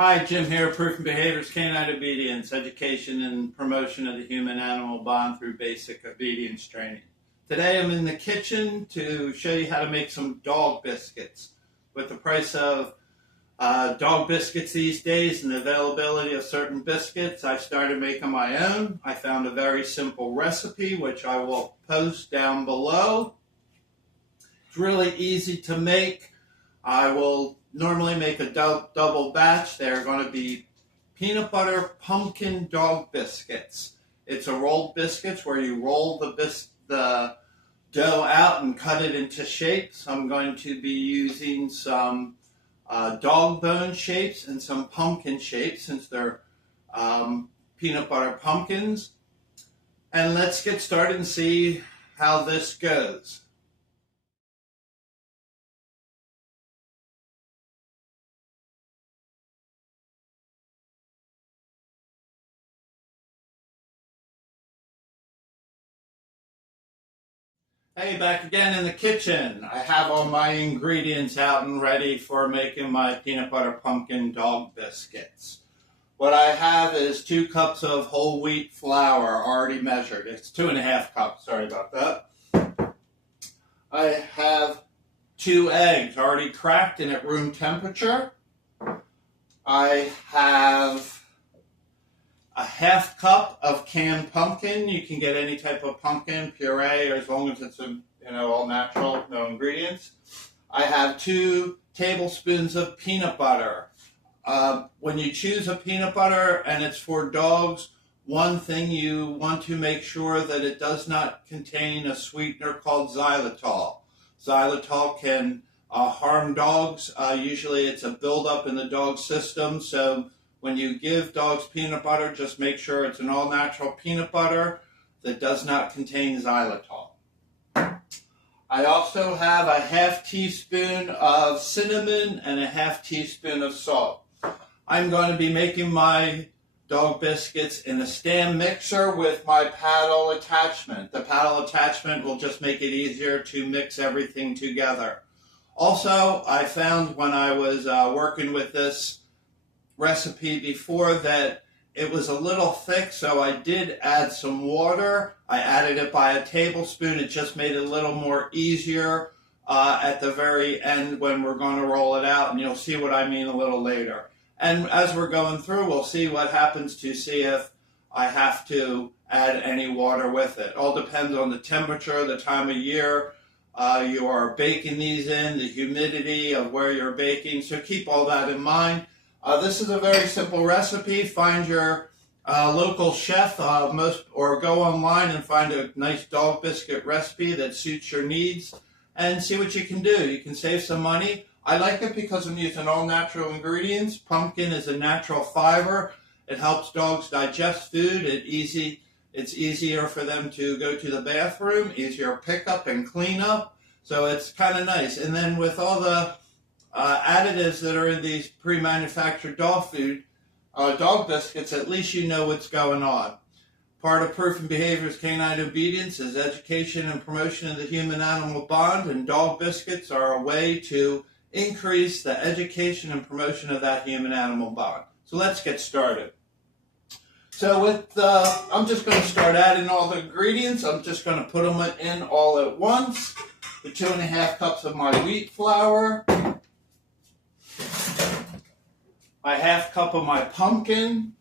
Hi, Jim here, Proof and Behaviors, Canine Obedience, Education and Promotion of the Human-Animal Bond through Basic Obedience Training. Today I'm in the kitchen to show you how to make some dog biscuits. With the price of dog biscuits these days and the availability of certain biscuits, I started making my own. I found a very simple recipe which I will post down below. It's really easy to make. I will normally make a double batch. They're going to be peanut butter pumpkin dog biscuits. It's a rolled biscuits where you roll the dough out and cut it into shapes. I'm going to be using some dog bone shapes and some pumpkin shapes since they're peanut butter pumpkins. And let's get started and see how this goes. Hey, back again in the kitchen. I have all my ingredients out and ready for making my peanut butter pumpkin dog biscuits. What I have is 2 cups of whole wheat flour already measured. It's 2.5 cups, sorry about that. I have 2 eggs already cracked and at room temperature. I have a 1/2 cup of canned pumpkin. You can get any type of pumpkin puree, or as long as it's all natural, no ingredients. I have 2 tablespoons of peanut butter. When you choose a peanut butter and it's for dogs, one thing you want to make sure that it does not contain a sweetener called xylitol. Xylitol can harm dogs. Usually it's a buildup in the dog system, so when you give dogs peanut butter, just make sure it's an all-natural peanut butter that does not contain xylitol. I also have a 1/2 teaspoon of cinnamon and a 1/2 teaspoon of salt. I'm going to be making my dog biscuits in a stand mixer with my paddle attachment. The paddle attachment will just make it easier to mix everything together. Also, I found when I was working with this recipe before that it was a little thick, so I did add some water. I added it by a tablespoon. It just made it a little more easier at the very end when we're going to roll it out, and you'll see what I mean a little later. And as we're going through, we'll see what happens to see if I have to add any water with it. All depends on the temperature, the time of year you are baking these in, the humidity of where you're baking, so keep all that in mind. This is a very simple recipe. Find your local chef or go online and find a nice dog biscuit recipe that suits your needs and see what you can do. You can save some money. I like it because I'm using all natural ingredients. Pumpkin is a natural fiber. It helps dogs digest food. It's easier for them to go to the bathroom, easier pickup and cleanup. So it's kind of nice. And then with all the additives that are in these pre-manufactured dog biscuits, at least you know what's going on. Part of Proof and Behaviors Canine Obedience is education and promotion of the human-animal bond, and dog biscuits are a way to increase the education and promotion of that human-animal bond. So let's get started. So I'm just going to start adding all the ingredients. I'm just going to put them in all at once. The 2.5 cups of my wheat flour, my 1/2 cup of my pumpkin,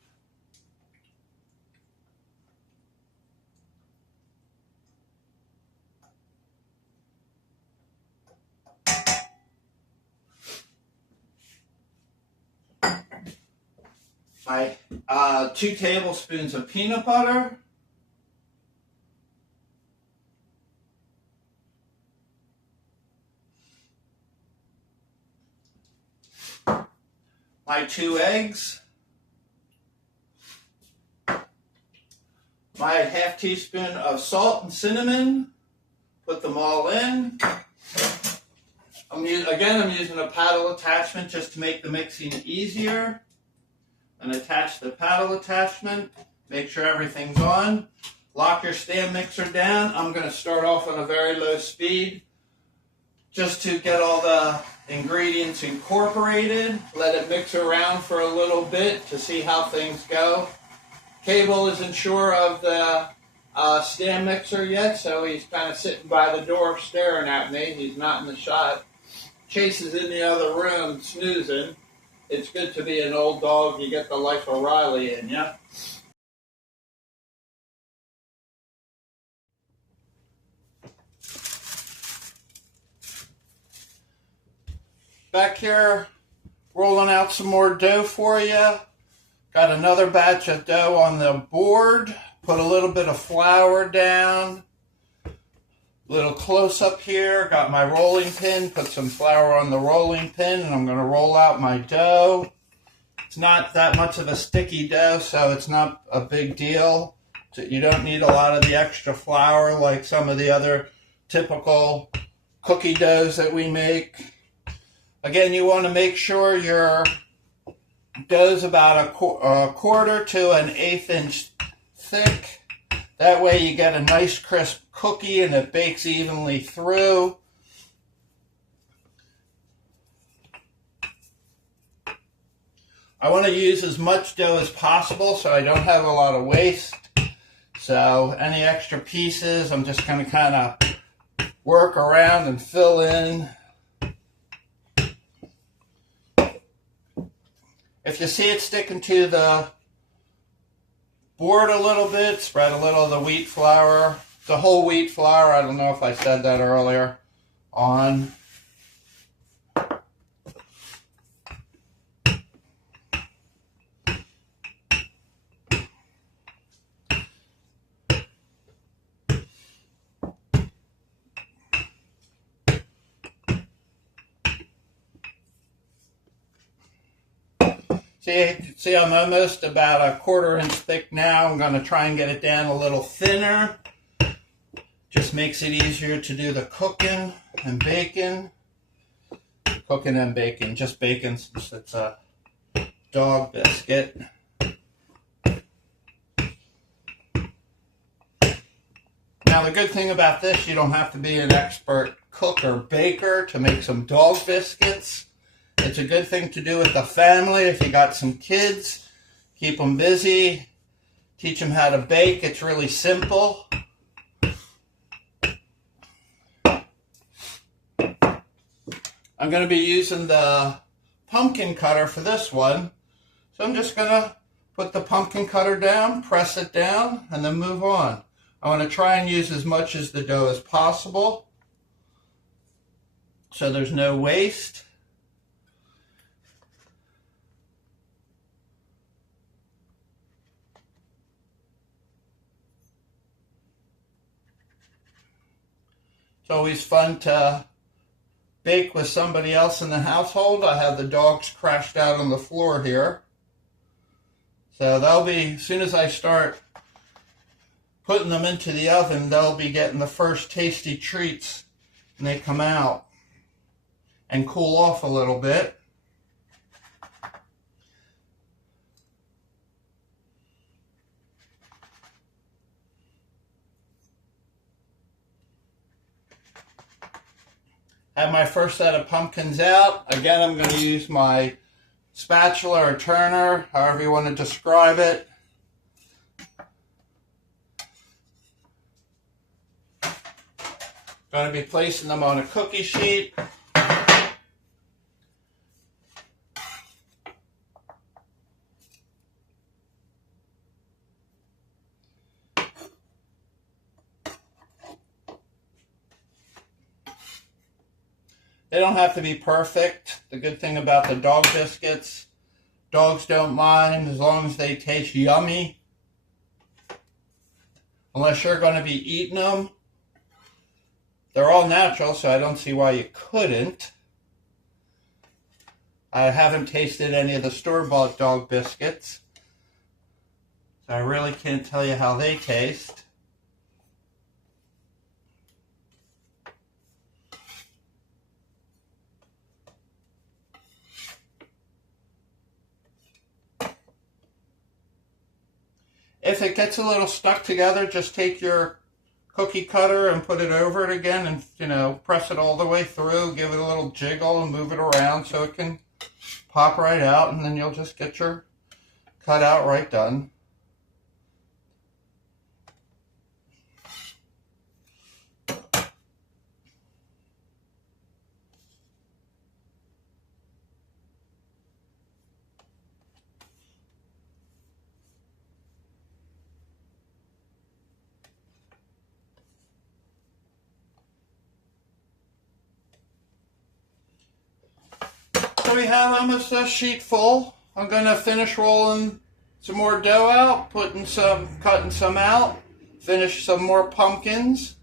my 2 tablespoons of peanut butter, my 2 eggs, my 1/2 teaspoon of salt and cinnamon, put them all in. I'm using a paddle attachment just to make the mixing easier. And attach the paddle attachment, make sure everything's on. Lock your stand mixer down. I'm going to start off on a very low speed. just to get all the ingredients incorporated. Let it mix around for a little bit to see how things go. Cable isn't sure of the stand mixer yet, so he's kind of sitting by the door staring at me. He's not in the shot. Chase is in the other room snoozing. It's good to be an old dog. You get the life of Riley in ya. Back here, rolling out some more dough for you. Got another batch of dough on the board. Put a little bit of flour down. Little close up here. Got my rolling pin. Put some flour on the rolling pin, and I'm going to roll out my dough. It's not that much of a sticky dough, so it's not a big deal. You don't need a lot of the extra flour like some of the other typical cookie doughs that we make. Again, you want to make sure your dough's about a quarter to an eighth inch thick. That way you get a nice crisp cookie and it bakes evenly through. I want to use as much dough as possible so I don't have a lot of waste. So any extra pieces, I'm just going to kind of work around and fill in. If you see it sticking to the board a little bit, spread a little of the wheat flour, the whole wheat flour, I don't know if I said that earlier, on. See, I'm almost about a quarter inch thick now. I'm going to try and get it down a little thinner. Just makes it easier to do the cooking and baking. Cooking and baking, just baking since it's a dog biscuit. Now the good thing about this, you don't have to be an expert cook or baker to make some dog biscuits. It's a good thing to do with the family if you got some kids. Keep them busy. Teach them how to bake. It's really simple. I'm going to be using the pumpkin cutter for this one. So I'm just going to put the pumpkin cutter down, press it down, and then move on. I want to try and use as much as the dough as possible so there's no waste. It's always fun to bake with somebody else in the household. I have the dogs crashed out on the floor here. So they'll be, as soon as I start putting them into the oven, they'll be getting the first tasty treats when they come out and cool off a little bit. Have my first set of pumpkins out. Again, I'm going to use my spatula or turner, however you want to describe it. Going to be placing them on a cookie sheet. They don't have to be perfect. The good thing about the dog biscuits, dogs don't mind as long as they taste yummy. Unless you're going to be eating them. They're all natural, so I don't see why you couldn't. I haven't tasted any of the store-bought dog biscuits, so I really can't tell you how they taste. If it gets a little stuck together, just take your cookie cutter and put it over it again and, you know, press it all the way through, give it a little jiggle and move it around so it can pop right out, and then you'll just get your cutout right done. So we have almost a sheet full. I'm going to finish rolling some more dough out, cutting some out, finish some more pumpkins,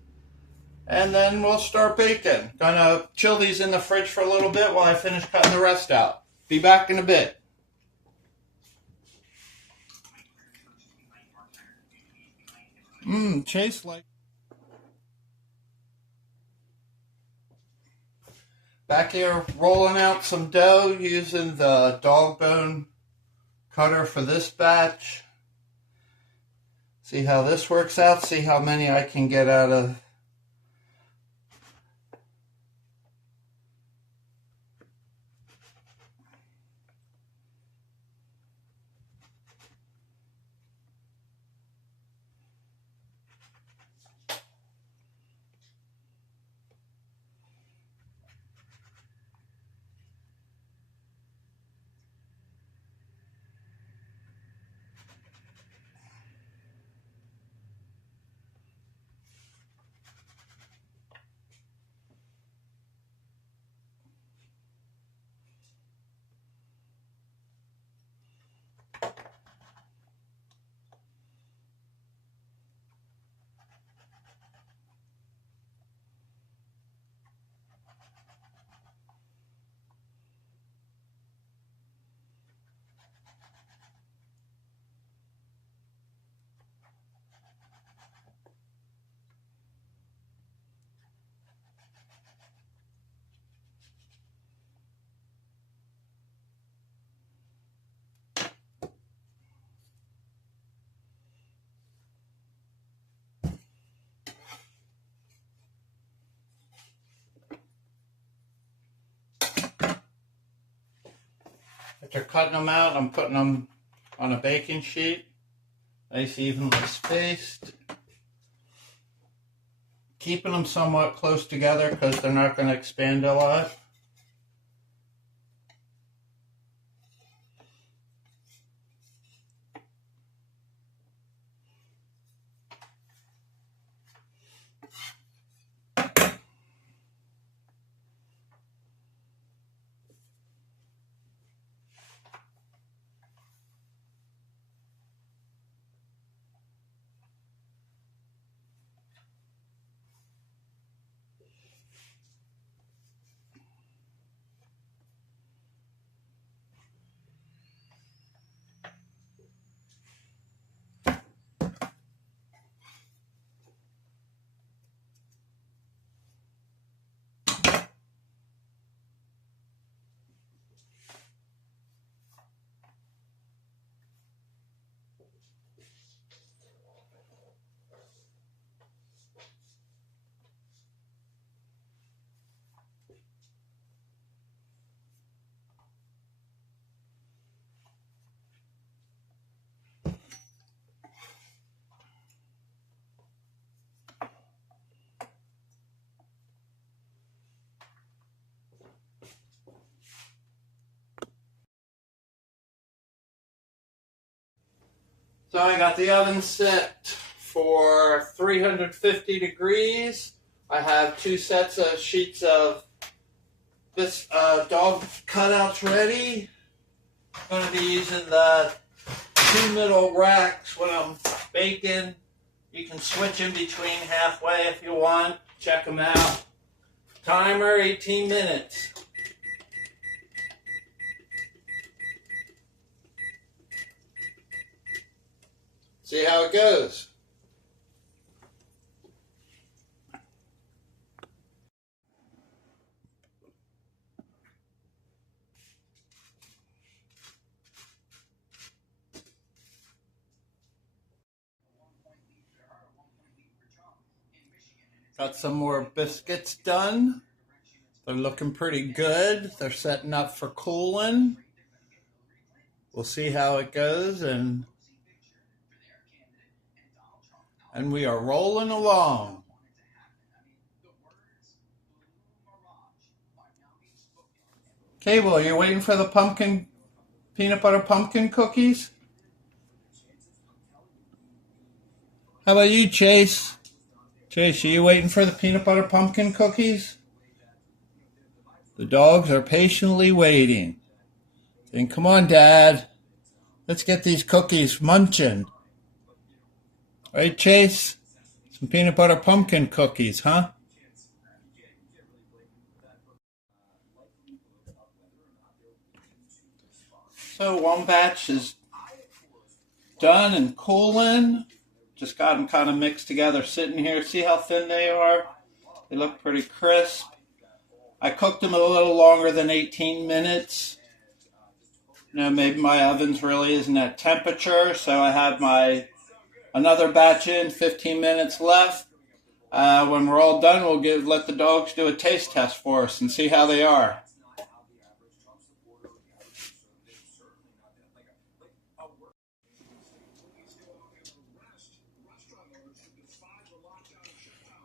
and then we'll start baking. Gonna chill these in the fridge for a little bit while I finish cutting the rest out. Be back in a bit. Tastes like. Back here rolling out some dough using the dog bone cutter for this batch. See how this works out, see how many I can get out of. After cutting them out, I'm putting them on a baking sheet, nice evenly spaced. Keeping them somewhat close together because they're not going to expand a lot. So I got the oven set for 350 degrees. I have 2 sets of sheets of this dog cutouts ready. I'm going to be using the 2 middle racks when I'm baking. You can switch in between halfway if you want. Check them out. Timer 18 minutes. See how it goes. Got some more biscuits done. They're looking pretty good. They're setting up for cooling. We'll see how it goes, and we are rolling along. Cable, are you waiting for the peanut butter pumpkin cookies? How about you, Chase? Chase, are you waiting for the peanut butter pumpkin cookies? The dogs are patiently waiting. Saying, come on, Dad. Let's get these cookies munching. Right, Chase? Some peanut butter pumpkin cookies, huh? So one batch is done and cooling. Just got them kind of mixed together sitting here. See how thin they are? They look pretty crisp. I cooked them a little longer than 18 minutes. You know, maybe my oven's really isn't at temperature, so I have another batch in, 15 minutes left. When we're all done, we'll let the dogs do a taste test for us and see how they are.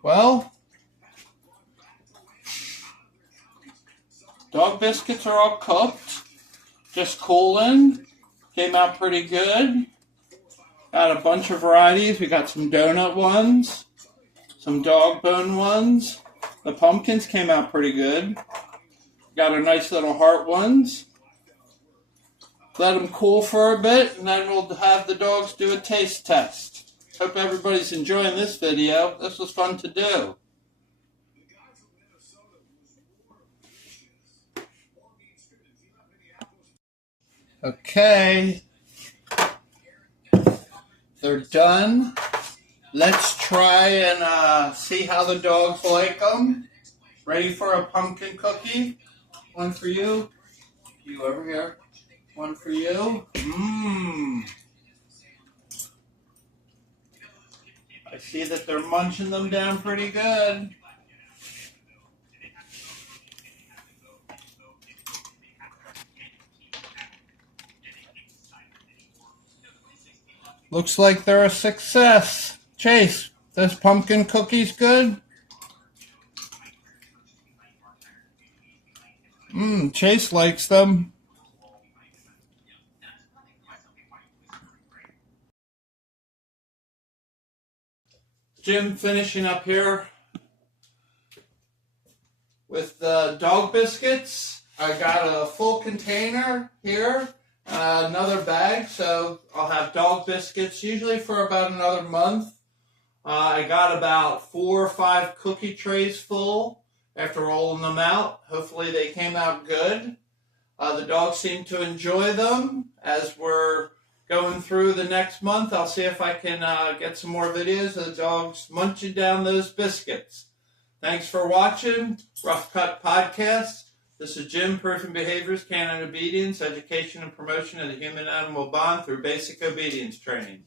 Well, dog biscuits are all cooked, just cooling. Came out pretty good. Got a bunch of varieties. We got some donut ones, some dog bone ones. The pumpkins came out pretty good. Got a nice little heart ones. Let them cool for a bit, and then we'll have the dogs do a taste test. Hope everybody's enjoying this video. This was fun to do. Okay. They're done. Let's try and see how the dogs like them. Ready for a pumpkin cookie? One for you. You over here. One for you. I see that they're munching them down pretty good. Looks like they're a success. Chase, those pumpkin cookies good? Chase likes them. Jim finishing up here with the dog biscuits. I got a full container here, another bag, so I'll have dog biscuits usually for about another month. I got about 4 or 5 cookie trays full after rolling them out. Hopefully they came out good. The dogs seem to enjoy them. As we're going through the next month, I'll see if I can get some more videos of the dogs munching down those biscuits. Thanks for watching Rough Cut Podcast. This is Jim, Proof and Behaviors, Canine Obedience, Education and Promotion of the Human-Animal Bond through Basic Obedience Training.